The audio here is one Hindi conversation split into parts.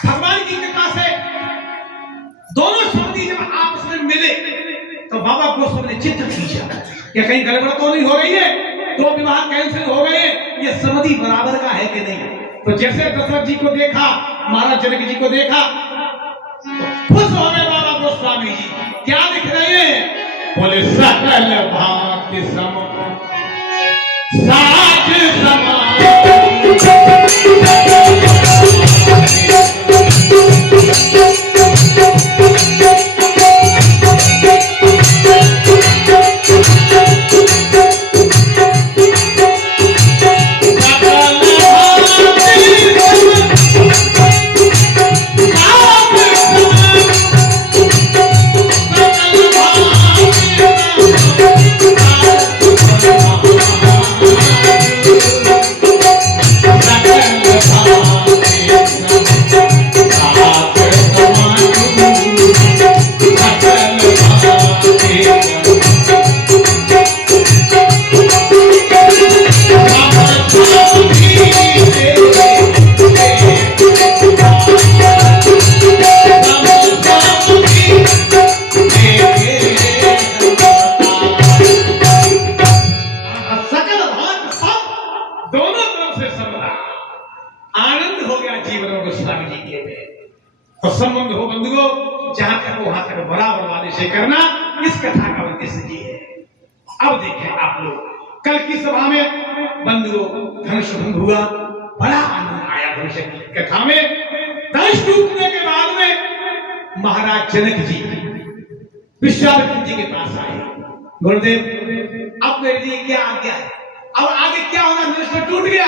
भगवान की कृपा से दोनों समिति जब आपस में मिले तो बाबा गोस्वामी ने चित्र खींचा कि कहीं गड़बड़ तो नहीं हो रही है, तो विवाह कैंसिल हो गए, ये समिति बराबर का है कि नहीं। तो जैसे दशरथ जी को देखा, महाराज जनक जी को देखा, तो खुश हो गए बाबा गोस्वामी जी। क्या लिख रहे हैं? बोले सकल भांति सम साज समाज संबंध हो बंधुओं, जहां तक वहां तक बराबर वाले से करना, इस कथा का उद्देश्य ये है। अब देखें आप लोग, कल की सभा में बंधुओं धनुष भंग हुआ, बड़ा आनंद आया धनुष की कथा में। धनुष टूटने के बाद में महाराज जनक जी विश्वामित्र जी के पास आए, गुरुदेव अब मेरे लिए क्या आज्ञा है, अब आगे क्या होना, धनुष टूट गया।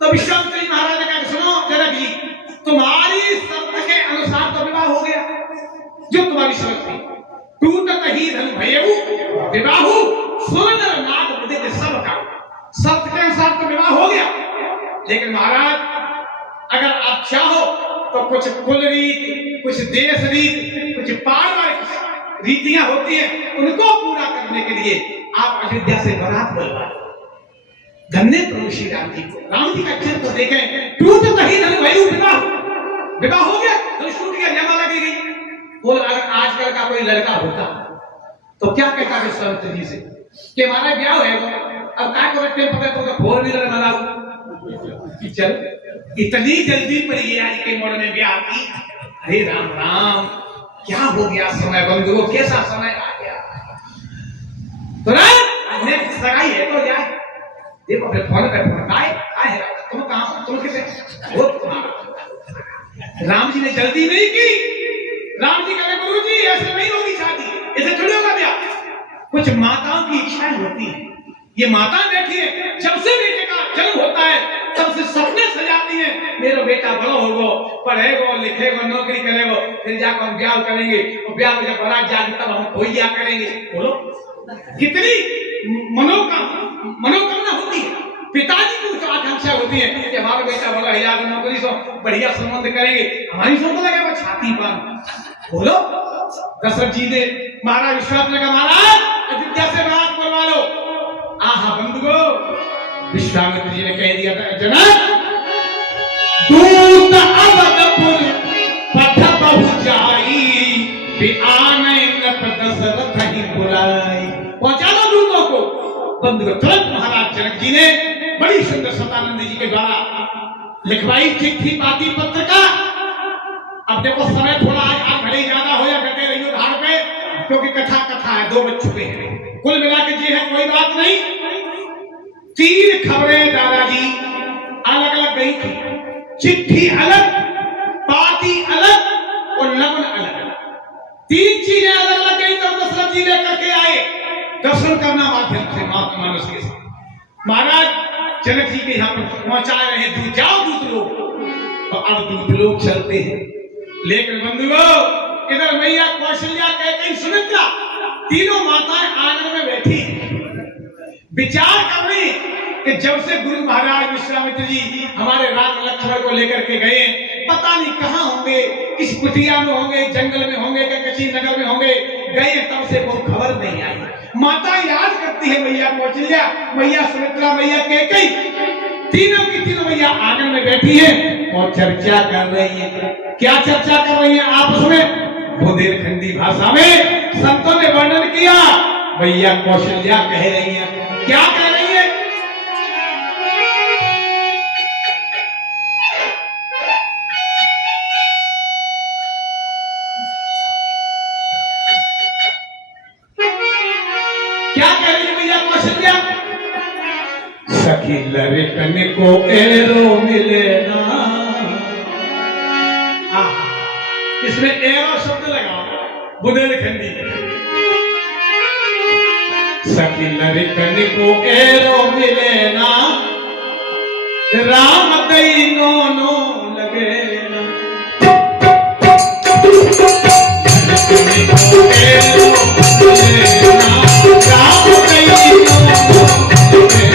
तो विश्वामित्र जी महाराज ने कहा, सुनो जनक जी, तुम्हारी शर्त के अनुसार तो विवाह हो गया, जो तुम्हारी शर्त थी, टूटत ही धन भयऊ विवाहु सुन नाग मुदित सब का, शर्त के अनुसार तो विवाह हो गया। लेकिन महाराज अगर आप चाहो तो कुछ कुल रीत, कुछ देश रीत, कुछ पारिवारिक रीतियां होती हैं, उनको पूरा करने के लिए आप अयोध्या से बारात बुलवा लो। धन्य प्रभु श्री राम जी को, राम जी का चरित्र देखें, टूटत ही धन भयऊ विवाह, विवाह हो गया, धनुष टूट गया, जयमाला लगी गई। बोल अगर आजकल का कोई लड़का होता तो क्या कहता विश्वामित्र जी से कि हमारा ब्याह है, अब क्या को रखते पकड़ तो 4 व्हीलर बनाओ, चल इतनी जल्दी पर ये आज के मोड़ में ब्याह की। अरे राम राम, क्या हो गया समय बंधुओं, कैसा समय आ गया। तो ना सगाई है तो जाए, देखो फिर फोन पे फोन आए आए, तुम कहां, तुम किसे, वो राम जी ने जल्दी नहीं की। राम जी कहे गुरु जी ऐसे नहीं होगी शादी, ऐसे थोड़ी होगा ब्याह। कुछ माताओं की इच्छाएं होती है, ये माता बैठी है, जब से बेटे का जन्म होता है तब से सपने सजाती है, मेरा बेटा बड़ा होगा, पढ़ेगा, लिखेगा, नौकरी करेगा, फिर जाकर हम ब्याह करेंगे, और ब्याह में जब बारात जाएगी तब हम कोई क्या करेंगे। बोलो कितनी मनोकामना होती है, पिताजी की कुछ आकांक्षा होती है कि हमारा बेटा बड़ा है, नौकरी से बढ़िया संबंध करेंगे, हमारी सोच लगे वो छाती पर। बोलो दशरथ जी ने महाराज विश्वामित्र का, महाराज अयोध्या से बारात बुलवा लो। आहा बंधुओं, विश्वामित्र जी ने कह दिया था, जनक दूत अवधपुर पथ बहु जाई, बिआने नप दशरथ ही बुलाई। पहुंचा दो दूतों को। बंधुओं तुरंत महाराज जनक जी ने बड़ी सुंदर सतानंद जी के द्वारा लिखवाई चिट्ठी पाती पत्र का। अब देखो समय थोड़ा आज भले ज्यादा हो या घटे रही धार पे, क्योंकि कथा है, 2 बज चुके हैं, कुल मिला के जी है, कोई बात नहीं। 3 खबरें दादाजी अलग अलग गई थी, चिट्ठी अलग, पाती अलग और लगन अलग। 3 चीजें अलग अलग गई तो दशरथ जी लेकर के आए, दर्शन करना माध्यम से मानस के साथ। महाराज जनक जी के यहाँ पर पहुंचा रहे दूत, जाओ दूत लोग, तो अब दूत लोग चलते हैं। लेकिन बंधुओं इधर मैया कौशल्या, कैकेयी, सुमित्रा, तीनों माताएं आंगन में बैठी विचार कर रही कि जब से गुरु महाराज विश्वामित्र जी हमारे राम लक्ष्मण को लेकर के गए, पता नहीं कहां होंगे, किस कुटिया में होंगे, जंगल में होंगे, किसी नगर में होंगे, गए तब से कोई खबर नहीं आई। माता याद करती है, मैया कौशल्या, मैया सुमित्रा, मैया कैकेयी, तीनों की तीनों मैया आंगन में बैठी है। और चर्चा कर रही है। क्या चर्चा कर रही है आपस में? बुंदेलखंडी भाषा में संतों ने वर्णन किया। भैया कौशल्या कह रही है, क्या कह रही है? क्या कह रही है भैया कौशल्या? सखी लड़कन को एरो मिले ना। इसमें एरो शब्द लगाओ बुंदेलखंडी। सखी लड़कन को एरो मिले ना, राम दई नो नो लगे ना। लड़कन को एरो मिले ना, राम दई नो नो लगे ना।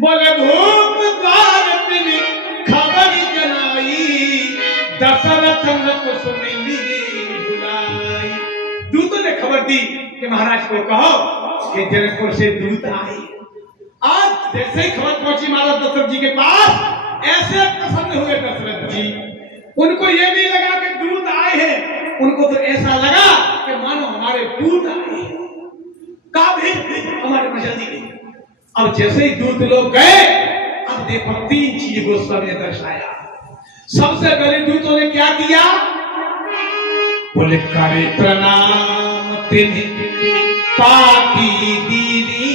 बोले भूप द्वार खबर जनाई दशरथ न कुसुमिनी बुलाई। दूतों ने खबर दी कि महाराज को कहो कि जनकपुर से दूत आए। आज जैसे ही खबर पहुंची महाराज दशरथ जी के पास, ऐसे प्रसन्न हुए दशरथ जी। उनको ये नहीं लगा कि दूत आए हैं, उनको तो ऐसा लगा कि मानो हमारे पूत आए हैं। कहा भी हमारे पास जल्दी गई। अब जैसे ही दूत लोग गए, अब देखो 3 चीज गोस्वामी ने दर्शाया। सबसे पहले दूतों ने क्या किया? बोले करे प्रणाम तिन्हि पाती दीदी,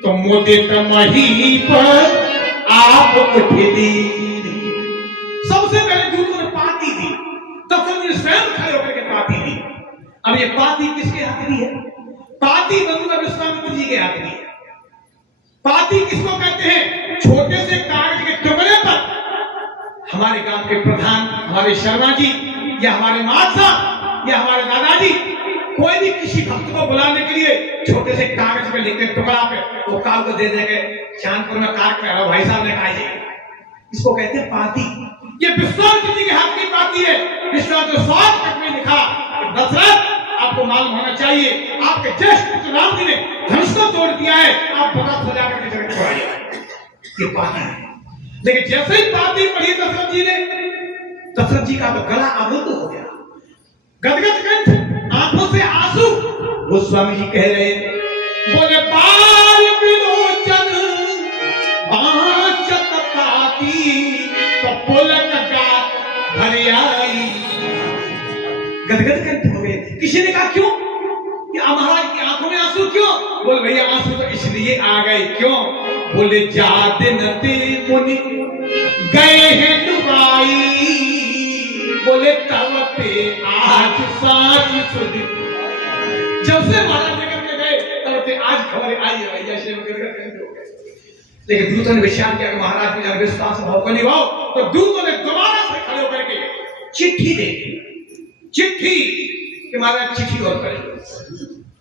तो मुदित महीप आप उठिली। सबसे पहले दूतों ने पाती दी, दशरथ जी स्वयं खड़े होकर के पाती दी। अब ये पाती किसके हाथ में है? पाती बंधु विश्वामित्र जी के हाथ में है। पाती किसको कहते हैं? छोटे से कागज के टुकड़े पर हमारे गांव के प्रधान, हमारे शर्मा जी या हमारे माता या हमारे दादाजी, कोई भी किसी भक्त को बुलाने के लिए छोटे से कागज पे लिखते टुकड़ा पे वो काल को दे देंगे। चांदपुर में कार पे भाई साहब ने कहा इसको कहते हैं पाती। ये विश्वामित्र जी के हाथ की पाती है। विश्वामित्र स्वास्थ्य में लिखा, दशरथ आपको मालूम होना चाहिए, आपके ज्येष्ठ पुत्र राम जी ने धनुष को तोड़ दिया है, आप बड़ा सजा करके जगत को आइए। ये पाती है। लेकिन जैसे ही पाती पढ़ी दशरथ जी ने, दशरथ जी का तो गला आबुद्ध हो गया, गदगद कंठ, आंखों से आंसू। गोस्वामी जी कह रहे, बोले बाल विलोचन बांचत पाती, तो पुलक गात भर आई। गदगद कंठ हो गए। किसी ने कहा क्यों? कि महाराज की आंखों में आंसू क्यों? बोले भैया आंसू तो इसलिए आ गए। क्यों? बोले जा दिन ते मुनि गए हैं डुबाई, बोले तब पे आज साच सुधी। जब से महाराज लेकर के गए तब पे आज खबर आई है भैया से गदगद हो गए। लेकिन दूतों ने विचार किया कि महाराज में विश्वास भाव को निभाओ, तो दूतों ने दोबारा से खड़े होकर के चिट्ठी दे दी। चिट्ठी कि महाराज चिट्ठी और करें।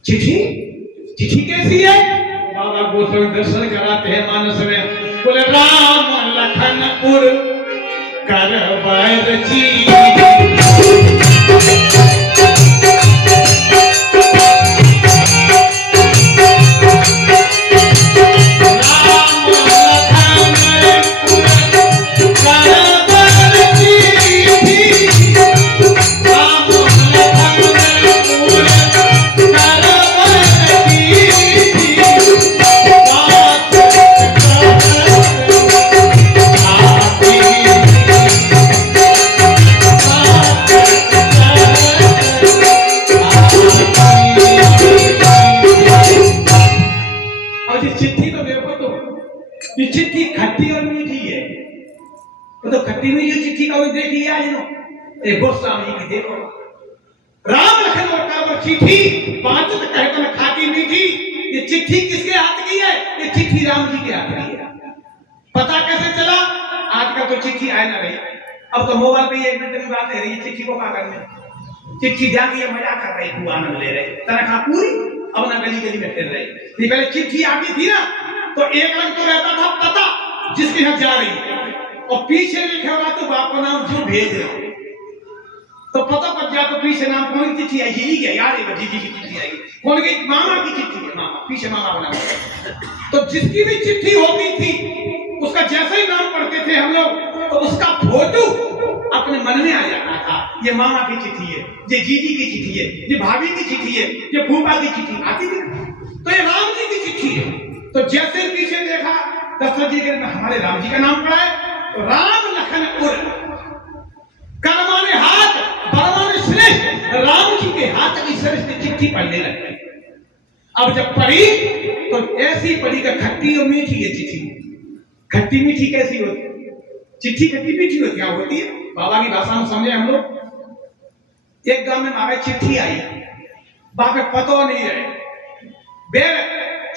चिट्ठी कैसी है? बाबा गोस्वामी दर्शन कराते हैं मानस में। बोले राम लखनपुर कर बैर जी, गोस्वामी की देखो, राम लखन और काबर चिट्ठी पांचत कहकर खाती मीठी। ये चिट्ठी किसके हाथ की है? ये चिट्ठी राम जी के हाथ की है। पता कैसे चला? आजकल तो चिट्ठी आए ना रही, अब तो मोबाइल पे एक मिनट में बात है रही। चिट्ठी को क्या करने? चिट्ठी जाके ये मजाक कर रही, खूब आनंद ले रहे, तनख्वाह पूरी, अब ना गली गली में फिर रहे। पहले चिट्ठी आती थी ना, तो एक रंग तो रहता था पता जिसके यहाँ जा रही, और पीछे लिखा हुआ तो बाप का नाम जो भेज रहे हो, तो पता पड़ जाए तो पीछे नाम कौन की चिट्ठी आई? जीजी की यार, जीजी की चिट्ठी आई। कौन की? मामा की चिट्ठी है, मामा पीछे मामा बना। तो जिसकी भी चिट्ठी होती थी उसका जैसे ही नाम पढ़ते थे हम लोग, तो उसका फोटो अपने मन में आ जाता था। ये मामा की चिट्ठी है, ये जीजी की चिट्ठी है, ये भाभी की चिट्ठी है, ये फूफा की चिट्ठी आती थी। तो ये राम जी की चिट्ठी है। तो जैसे ही पीछे देखा दशरथ जी के हमारे राम जी का नाम पड़ा है, तो राम लखन उर कर्माने हाथ बरमाने श्रेष्ठ, राम जी के हाथ की श्रेष्ठ चिट्ठी पढ़ने लगे। अब जब पढ़ी तो ऐसी पढ़ी का खट्टी और मीठी है चिट्ठी। खट्टी मीठी कैसी होती है? चिट्ठी खट्टी मीठी होती क्या होती है? बाबा की भाषा में समझे हम लोग। एक गांव में हमारे चिट्ठी आई, बाप पतो नहीं है,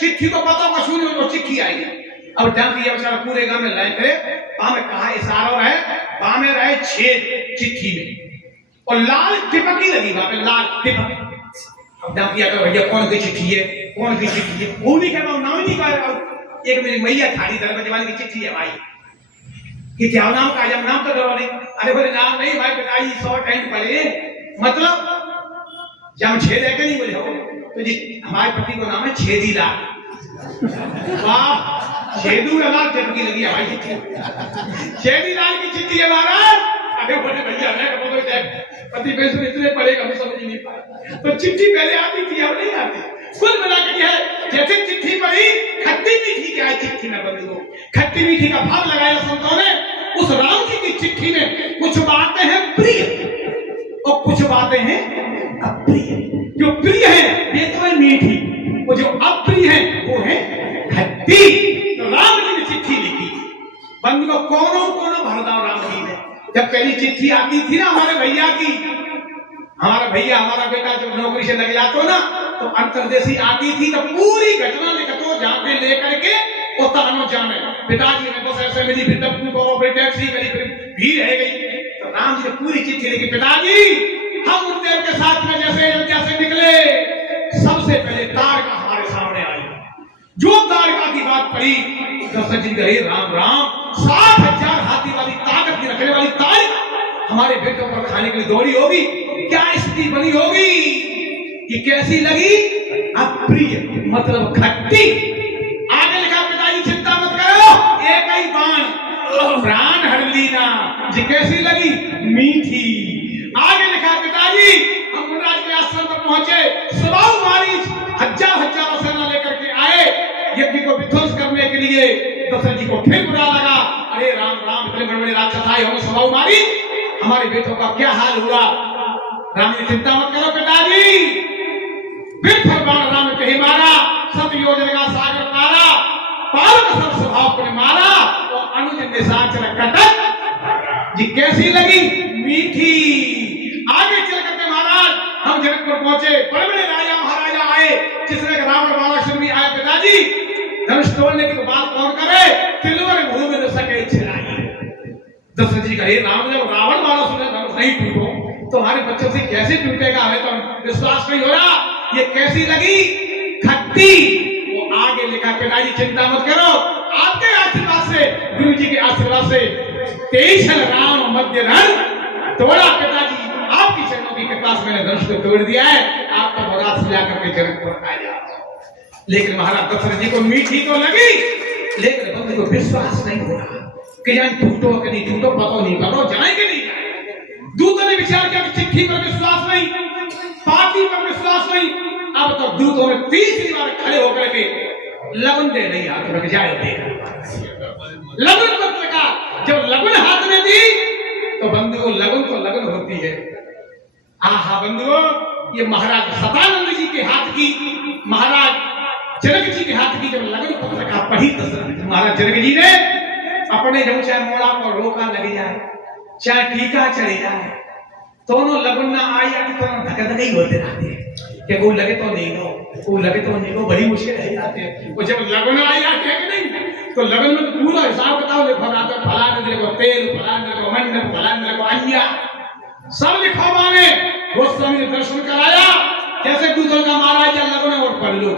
चिट्ठी को पता का सुनी, वो चिट्ठी आई है। अब डाकिया बेचारा पूरे गांव में लाइन करे, वहां में कहा इशारा रहे, वहां में रहे छेद चिट्ठी में, और लाल टिपकी लगी वहां पे, लाल टिपकी। अब डाकिया का भैया कौन की चिट्ठी है, कौन की चिट्ठी है? वो भी कहता नाम नहीं कहा। एक मेरी मैया थाड़ी दरबार की चिट्ठी है भाई, कि क्या नाम का? जब नाम तो करो नहीं। अरे बोले नाम नहीं भाई पिताजी 100 कहीं पढ़े, मतलब जब छेद है कि नहीं बोले हो तो जी हमारे पति को नाम है छेदीलाल। वाह, छेदू लाल चटकी लगी है भाई चिट्ठी, छेदीलाल की चिट्ठी है महाराज। अरे बोले भैया मैं पति पैसे इतने पढ़े कभी समझ नहीं पाए, तो चिट्ठी पहले आती थी अब नहीं आती। कुल मिलाकर यह है जैसे चिट्ठी पढ़ी खट्टी मीठी क्या है चिट्ठी में बंधु, खट्टी मीठी का भाव लगाया संतों ने। उस राम जी की चिट्ठी में कुछ बातें हैं प्रिय और कुछ बातें हैं अप्रिय। जो प्रिय है वे तो है मीठी, वो जो अप्रिय है वो है खट्टी। तो राम जी ने चिट्ठी लिखी बंधु को, कोनो कोनो भरदाव राम जी ने। जब पहली चिट्ठी आती थी ना हमारे भैया की, हमारा भैया हमारा बेटा जब नौकरी से लग जातो ना तो अंतरदेशी आती थी तो पूरी घटना लिखतो जहां पे लेकर के उतारनो जाने। पिताजी ने बस ऐसे मेरी फिर तब को फिर टैक्सी मेरी फिर भीड़ रह गई। तो राम जी ने पूरी चिट्ठी लिखी, पिताजी हम उनदेव के साथ में जैसे अयोध्या से निकले सबसे पहले तारका हमारे सामने आई। जो तारका की बात पड़ी दशरथ जी कहे राम राम, 60,000 हाथी वाली ताकत की रखने वाली तारका हमारे बेटों पर खाने के लिए दौड़ी होगी, क्या स्थिति बनी होगी, ये कैसी लगी, अप्रिय मतलब खट्टी। आगे लिखा पिताजी चिंता मत करो, एक ही बाण प्राण हर लीना, ये कैसी लगी, मीठी। आगे लिखा पिताजी हम मुनराज के आश्रम पर पहुंचे, सवाऊ मारीच हजारों सेना लेकर के आए यज्ञ को विध्वंस करने के लिए। दशरथ जी को फिर बुरा लगा, अरे राम राम इतने बड़े बड़े राक्षस आए होंगे सवाऊ मारी, हमारे बेटों का क्या हाल हुआ। राम जी चिंता मत करो पिताजी, फिर भगवान राम कहीं मारा, सब योजन का सागर पारा, पार सब स्वभाव को मारा और अनुज निशाचर कटक जी कैसी लगी, मीठी। आगे चल करके महाराज हम जनकपुर पहुंचे, बड़े बड़े राजा महाराजा आए, जिसने रावण बाणासुर भी आए। पिताजी धनुष तोड़ने की बात कौन करे, तिलवर भूमि न सके छिलाई। दशरथ जी कहे राम जब रावण बाणासुर ने धनुष नहीं टूटो तो हमारे बच्चों से कैसे टूटेगा, हमें तो विश्वास नहीं हो रहा, ये कैसी लगी, खट्टी। वो आगे लिखा पिताजी चिंता मत करो, आपके आशीर्वाद से गुरु जी के आशीर्वाद से 23 राम मध्य रण तोड़ा। पिताजी आपकी चरणों की कृपा से मैंने धनुष को तोड़ दिया है, आपका बरात से जाकर के जनकपुर आ जाओ। लेकिन महाराज दशरथ जी को मीठी तो लगी, लेकिन बंधु को विश्वास नहीं हो रहा कि जान टूटो कि नहीं टूटो, पता नहीं करो जाएंगे नहीं जाएंगे। दूतों ने विचार किया कि चिट्ठी पर विश्वास नहीं, पार्टी पर विश्वास नहीं। अब तो दूतों ने तीसरी बार खड़े होकर के लगन दे नहीं हाथ में जाए दे लगन पत्र का, जब लगन हाथ में दी तो बंधु को लगन तो लगन होती है। आहा बंधुओं, ये महाराज सतानंद जी के हाथ की, महाराज जनक जी के हाथ की जब लगन पत्र का पढ़ी दशरथ महाराज जनक जी ने अपने जब चाहे मोड़ा को रोका लग जाए, चाहे टीका चढ़े जाए, दोनों लगन ना आई आती तो धक्का ही होते रहते हैं कि वो लगे तो नहीं गो, वो लगे तो नहीं गो, बड़ी मुश्किल है जाते हैं। वो जब लगन आई आती है कि नहीं, तो लगन में तो पूरा हिसाब बताओ, लिखो फलाने दिले को तेल, फलाने दिले को मंडल, फलाने दिले को अन्या, सब लिखो माने। गोस्वामी ने दर्शन कराया, जैसे दूसरों का महाराज या लगन और पढ़ लो,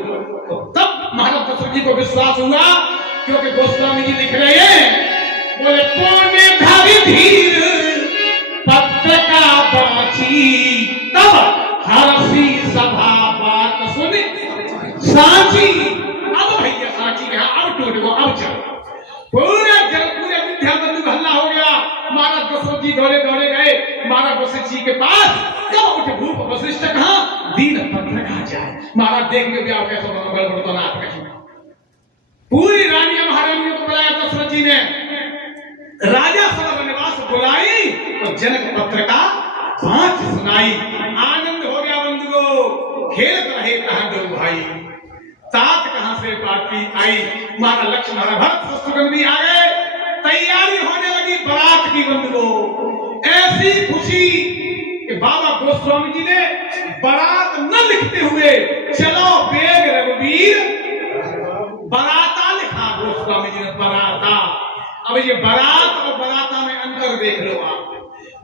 तो तब महाराज दशरथ जी को विश्वास हुआ, क्योंकि गोस्वामी जी लिख रहे हैं, बोले पुण्य धरि धीर पत्र का बाची, तब हरसी सभा बात सुनी साची। अब भैया साची कहा, अब टूट गो, अब चलो। पूरे विद्या बंधु हल्ला हो गया। महाराज दशरथ जी दौड़े दौड़े गए महाराज वशिष्ठ जी के पास। कब उठे भूप वशिष्ठ कहा, दीन पत्र कहा जाए। महाराज देख के ब्याह कैसा गड़बड़ तो नाथ का पूरी रानियां महारानियों को बुलाया दशरथ जी ने, राजा सभा निवास बुलाई और जनक पत्र का पांच सुनाई। आनंद हो गया बंधुओं, खेलत रहे कहां दो भाई, तात कहां से प्राप्ति आई। महाराज लक्ष्मण महाराज भरत शत्रुघ्न भी आ गए, तैयारी होने लगी बारात की बंधुओं। ऐसी खुशी कि बाबा गोस्वामी जी ने बारात न लिखते हुए चलो बेग रघुवीर बराता लिखा। गोस्वामी जी ने बराता। अब ये बारात और बराता में अंतर देख लो आप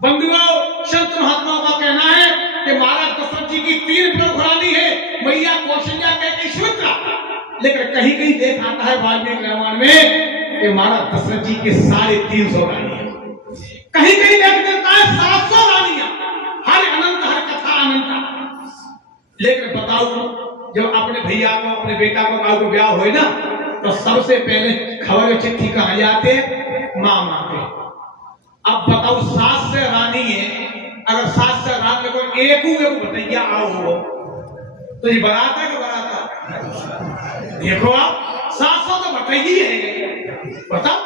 बंधुओं। संत महात्माओं का कहना है कि महाराज दशरथ जी की 3 प्रमुख रानी है, मैया कौशल्या कैकेयी सुमित्रा। लेकिन कहीं कहीं देख आता है वाल्मीकि रामायण में कि महाराज दशरथ जी के 350 रानी है। कहीं कहीं देखते जब अपने भैया को अपने बेटा को काऊ को ब्याह होए ना तो सबसे पहले खबर चिट्ठी कहाँ जाते मामा पे। अब बताओ सास से रानी है, अगर सास से रानी को एक बताइए आओ हो तो ये बारात है कि बारात? देखो आप 700 तो बताइए है, बताओ।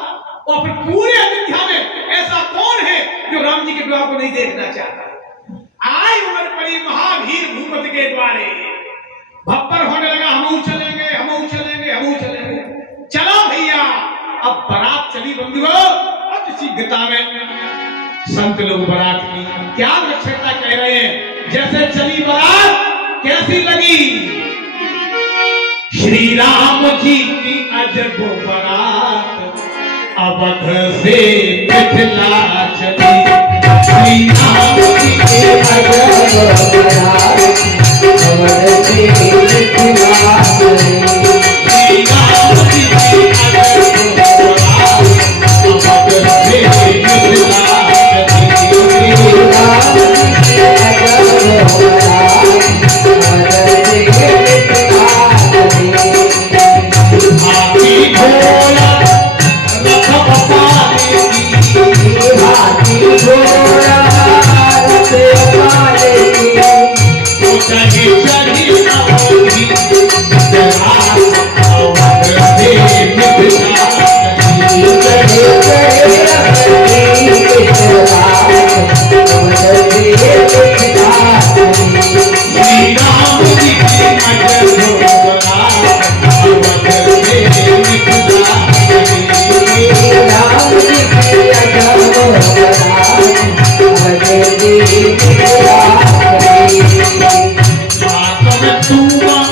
और फिर पूरे अयोध्या में ऐसा कौन है जो राम जी के विवाह को नहीं देखना चाहता? आय उम्र पड़ी महावीर भूपति के द्वारे, भप्पर होने लगा हम चलेंगे हम चलेंगे हम चलेंगे। चलो भैया अब बारात चली बंधुओं। अब शीघ्रता में संत लोग बारात की क्या विलक्षणता कह रहे हैं, जैसे चली बारात कैसी लगी। श्री राम जी की अजब बारात अवध से मिथिला चली। श्री राम जी की अजब बारात अवध से मिथिला चली। श्री राम जी की अजब बारात अवध से मिथिला चली। श्री राम जी की अजब बारात अवध से मिथिला चली। हाथी घोड़ा रथ बताने की, हाथी घोड़ा रथ बताने की, तो चढ़ी चढ़ी अवधि बारात अवध से मिथिला चली। चढ़ी चढ़ी अवधि बारात अवध से मिथिला चली। श्री राम जी की अजब बारात अवध से मिथिला चली। श्री राम जी की अजब बारात अवध से मिथिला चली। हाथ में धुआं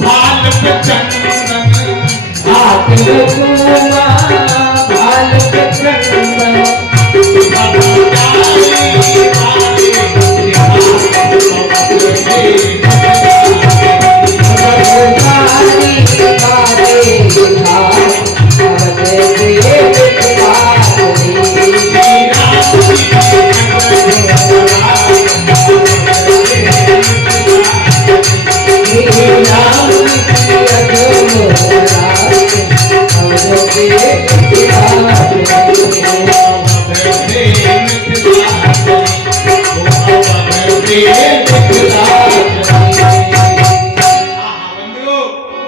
भाल पे चंदन, हाथ में धुआं भाल पे चंदन,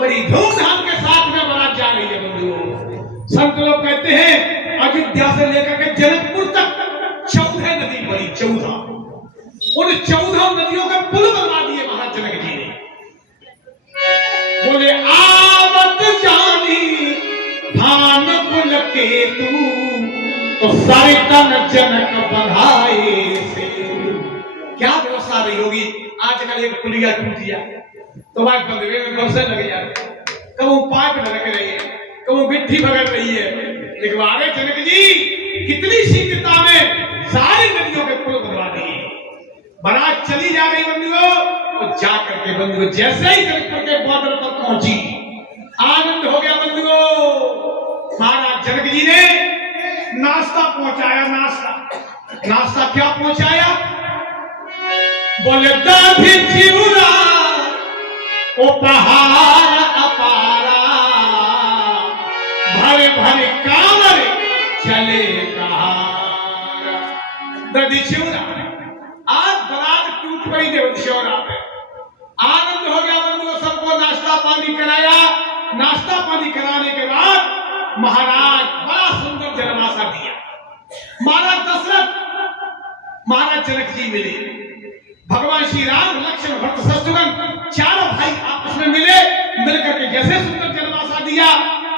बड़ी धूमधाम के साथ में बारात जा रही है बंधुओं। संत लोग कहते हैं अयोध्या से लेकर के जनकपुर तक 14 नदी बनी, 14। उन 14 नदियों के पुल बनवा दिए महाराज जनक जी ने। बोले आवत जानी भान पुल के तू, तो सारे तन जनक बधाए से। क्या व्यवस्था रही होगी। आजकल एक पुलिया टूट गया तो बात बंदवे में कौन से लग जाते, कब वो पाइप लग रही है, कब वो गिट्ठी बगल रही है। लिखवारे जनक जी कितनी शीघ्रता में सारी नदियों के पुल बनवा दिए। बारात चली जा रही बंधुओं, तो जा करके बंधुओं जैसे ही जनकपुर के बॉर्डर पर पहुंची, आनंद हो गया बंधुओं। महाराज जनक जी ने नाश्ता पहुंचाया। नाश्ता क्या पहुंचाया? बोले दाढ़ी चिउरा उपहार अपारा, भरे भरे कांवर चले कहारा। दाढ़ी चिउरा आज बारात टूट पड़ी देवशिवरा पे। आनंद हो गया बंधुओं, सबको नाश्ता पानी कराया। नाश्ता पानी कराने के बाद महाराज बड़ा सुंदर जन्माशा दिया। महाराज दशरथ महाराज जनक जी मिले, भगवान श्री राम लक्ष्मण भरत शत्रुघ्न चारों भाई आपस में मिले। मिलकर के जैसे सुंदर जन्माशा दिया,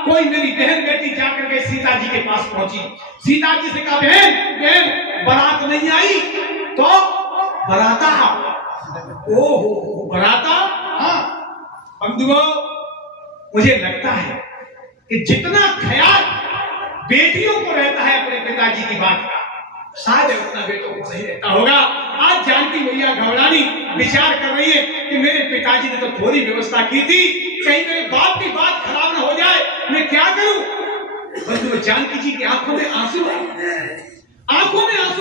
कोई मेरी बहन बेटी जाकर के सीता जी के पास पहुंची। सीता जी से कहा बहन बारात नहीं आई तो बराता। ओहो बराता। हाँ बंधुओं मुझे लगता है कि जितना ख्याल बेटियों को रहता है अपने पिताजी की बात का, शायद उतना बेटों को नहीं रहता होगा। आज जानकी मैया घबरानी विचार कर रही है कि मेरे पिताजी ने तो थोड़ी व्यवस्था की थी, कहीं मेरे बाप की बात खराब ना हो जाए, मैं क्या करूं। बंधुओं जानकी जी की आंखों में आंसू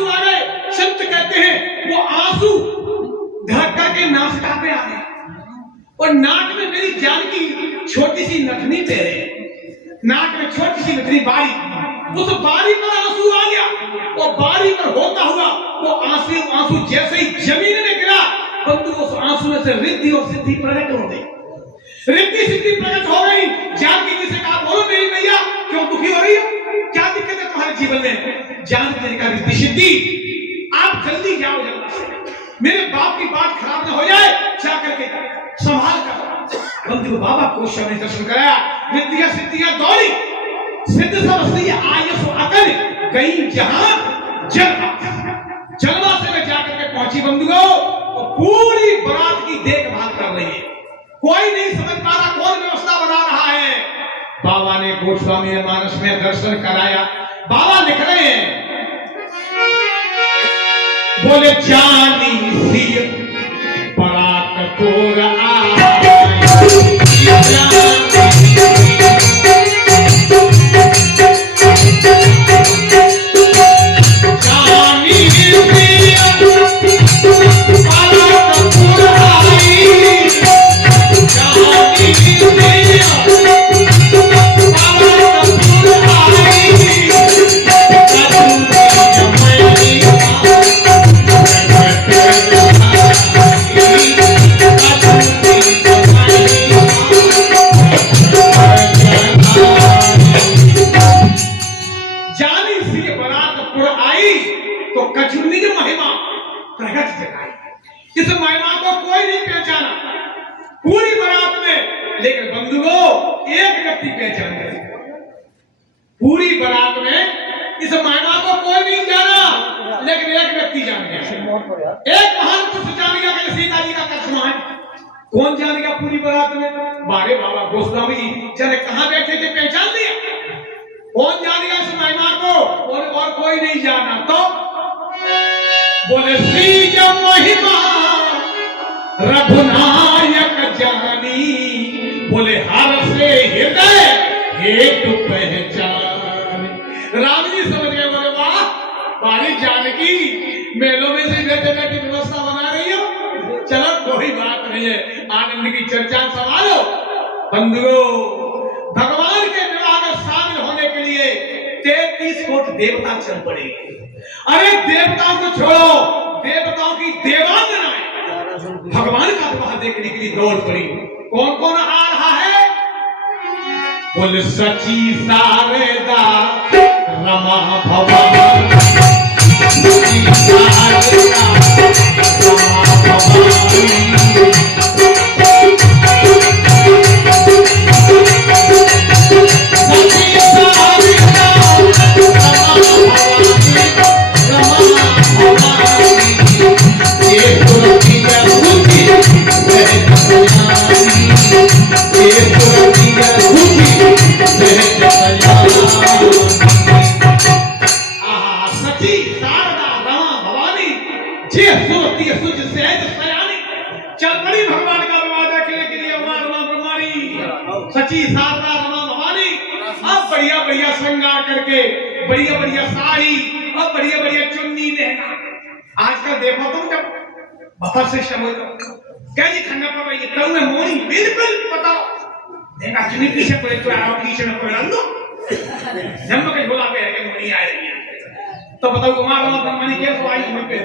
आ गए। संत कहते हैं वो आंसू ढक के नासिका पे आ गए। और नाक में मेरी जानकी छोटी सी नथनी तेरे, नाक में छोटी सी नथनी बारी, उस बारी पर आंसू आ गया। वो बारी पर होता हुआ वो आंसू जैसे ही जमीन में गिरा, बंधु उस आंसू में से रिद्धि और सिद्धि प्रकट हो गई। रिद्धि सिद्धि प्रकट हो गई। जानकी जी से कहा, बोलो मेरी मैया क्यों दुखी हो रही हो, क्या दिक्कत है तुम्हारे जीवन में? जानकी ने कहा, रिद्धि सिद्धि आप जल्दी जाओ, जल्दी से मेरे बाप की बात खराब ना हो जाए, जा करके संभाल कर। बंधु बाबा को शनि दर्शन कराया, रिद्धियां सिद्धियां दौड़ी, सिद्ध समस्ती आयस अकल गई जहां जलवा से में जाकर के पहुंची। बंधुओं तो पूरी बारात की देखभाल कर रही है, कोई नहीं समझ पा रहा कौन व्यवस्था बना रहा है। बाबा ने गोस्वामी मानस में दर्शन कराया। बाबा लिख रहे हैं, बोले जानी सी बारात को पूरी बारात में इस महिमा को कोई नहीं जाना, लेकिन एक व्यक्ति जान गया। एक महान पुरुष जान गया कि सीता जी का करिश्मा है। कौन जान गया पूरी बारात में? बारे बाबा गोस्वामी जी जब कहां बैठे थे पहचान लिया। कौन जान गया इस महिमा को? और कोई नहीं जाना। तो बोले श्री महिमा रघुनायक जानी, बोले हर से हृदय हेतु पहचान। राम जी समझ गए, बोले वाह बारी जानकी मेलों में से बैठे बैठे व्यवस्था बना रही हो, चलो कोई बात नहीं है, आनंद की चर्चा संभालो। बंधुओं भगवान के विवाह में शामिल होने के लिए 33 कोट देवता चल पड़े। अरे देवताओं को छोड़ो, देवताओं की देवांगनाएं भगवान का विवाह देखने के लिए दौड़ पड़ी। कौन कौन आ रहा है? बोले सची शारदा रमा भवानी, सची शारदा रमा भवानी, सची शारदा रमा भवानी, ये तुलसी जरूरी सहज कल्याणी, ये तुलसी जरूरी सहज कल्याणी। सची शारदा रमा भवानी, जे सुरती सुच सहज कल्याणी। चल पड़ी भगवान का विवाह देखने के लिए रमा ब्रह्मानी, सची शारदा रमा भवानी। अब बढ़िया बढ़िया श्रृंगार करके, बढ़िया बढ़िया साड़ी और बढ़िया बढ़िया चुन्नी लहंगा। आजकल देखो तुम जब बहुत से समय कैसी ठंडा पड़ रही है, तब में मोनी बिल्कुल पता देखा चुन्नी पीछे पड़े तो आओ पीछे में पड़ा लो जन्म के झोला पे है मोनी आ रही है। तो बताओ कुमार ब्रह्मणी के तो आई हुई पे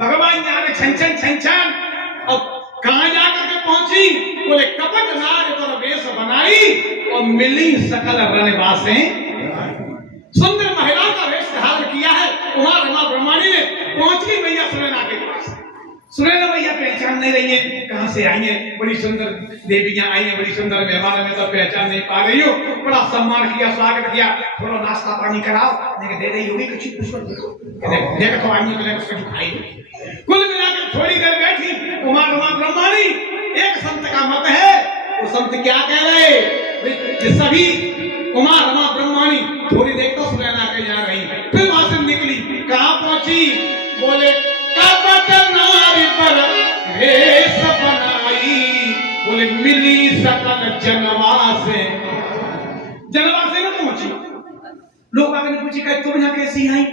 भगवान जाने छन छन और कहां जाकर के पहुंची? बोले कपट नार तो वेश बनाई और मिली सकल रनवासे। सुंदर महिला का वेश धारण किया है कुमार रमा ब्रह्मणी ने। पहुंच गई मैया सुनैना के पास। सुनैना मैया पहचान नहीं रही है कहां से आई है, बड़ी सुंदर देवियां आई है, बड़ी सुंदर मेहमान में तो पहचान नहीं पा रही हो। बड़ा सम्मान किया, स्वागत किया, थोड़ा नाश्ता पानी कराओ, लेकिन दे रही होगी कुछ देखो तो आई है कुछ खाई। कुल मिलाकर थोड़ी देर बैठी कुमार रमा ब्रह्मणी। एक संत का मत है, वो संत क्या कह रहे, सभी कुमार रमा ब्रह्मणी थोड़ी देर तो सुनैना के जा रही, फिर वहां से निकली। कहां पहुंची? बोले कपट नारी पर वेश बनाई, बोले मिली सकल जनवासे। जनवासे में पहुंची। लोग आगे ने पूछी कि तुम यहाँ कैसी आई?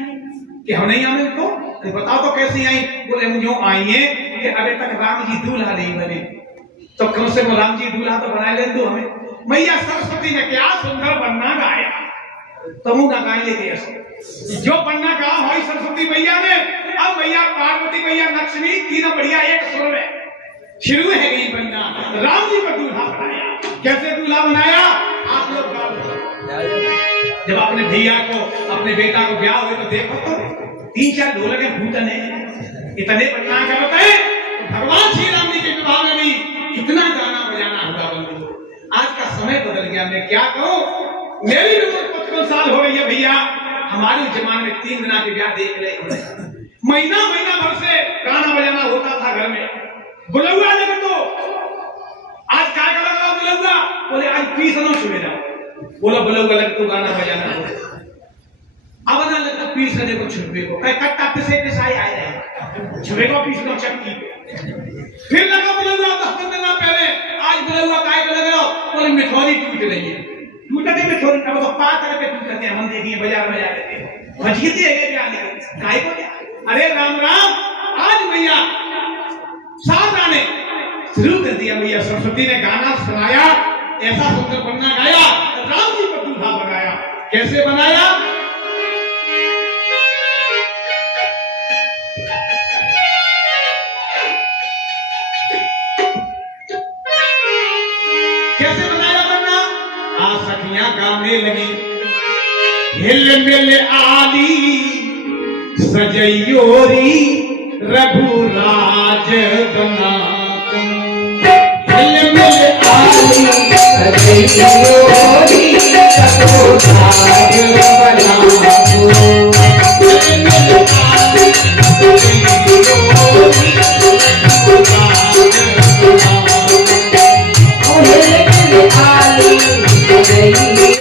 कि हम नहीं आए तो बताओ तो कैसी आई? बोले हम यूं आई है कि अभी तक राम जी दूल्हा नहीं बने। तो कम से कम राम जी दूल्हा तो बना ले दो हमें। मैया सरस्वती ने क्या सुंदर बनना गाया, तमु ना गाय लेके ऐसे जो बनना कहा हो सरस्वती मैया ने। अब मैया पार्वती मैया लक्ष्मी तीनों बढ़िया एक सुर में शुरू है गई बनना। राम जी को दूल्हा बनाया। कैसे दूल्हा बनाया आप लोग जब अपने भैया को अपने बेटा को ब्याह हुए तो देखो तो 3-4 ढोलक के फूटने इतने बनना क्या बताए। भगवान श्री राम जी के विवाह में भी कितना गाना बजाना हुआ बंधु। आज का समय बदल गया। मैं क्या कहूं, मेरी उम्र 55 साल हो गई है भैया। हमारे जमाने में 3 दिन के ब्याह देख रहे हैं। महीना भर से गाना बजाना होता था घर में। बुलौआ लगे तो आज क्या लगा बुलौआ, बोले आज पीस नो छुए जाओ। बोला बुलौआ लगे तो गाना बजाना हो। अब ना लगता पीस ने को छुपे को कई कट्टा पिसे पिसाई आए रहे छुपे को पीस नो चक्की। फिर लगा बुलौआ 10 दिन पहले। आज बुलौआ काय को लग रहा, बोले मिठौरी टूट रही है। टूटते मिठौरी का तो पा करके टूटते हम देखिए बाजार में जा के भजगीती है क्या काय को क्या। अरे राम राम। आज भैया साथ आने शुरू कर दिया। भैया सरस्वती ने गाना सुनाया, ऐसा सुंदर बनना गाया, राम जी को दूल्हा बनाया। कैसे बनाया, कैसे बनाया बनना। आ सखियां गाने लगी, हिल मिल आली सजयोरी रघुराज बना। हिल मिल आली सजयोरी रघुराज बना।